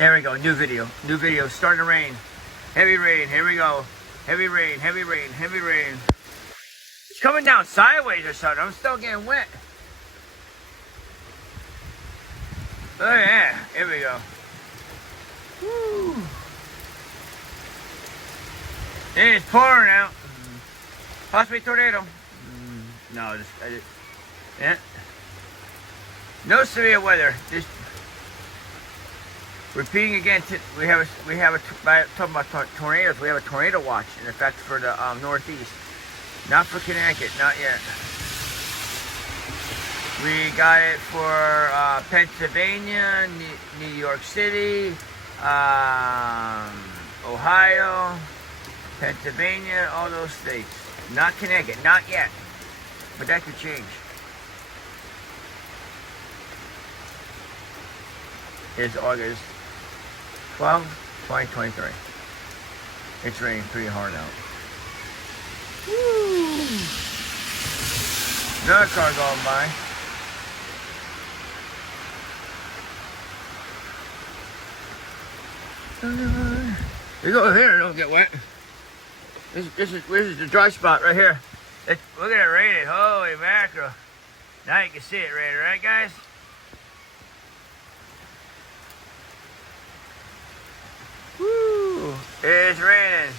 There we go, new video. New video, starting to rain. Heavy rain, here we go. Heavy rain, heavy rain, heavy rain. It's coming down sideways or something. I'm still getting wet. Oh yeah, here we go. Woo. It's pouring out. Possibly tornado. No, yeah. No severe weather. Just repeating again. Talking about tornadoes. We have a tornado watch in effect for the Northeast. Not for Connecticut, not yet. We got it for Pennsylvania, New York City, Ohio, Pennsylvania, all those states. Not Connecticut, not yet. But that could change. It's August 12, 2023. It's raining pretty hard out. Woo! Another car going by. You go here, don't get wet. This is the dry spot right here. Look at it raining. Holy mackerel. Now you can see it raining, right guys? Woo! It's raining.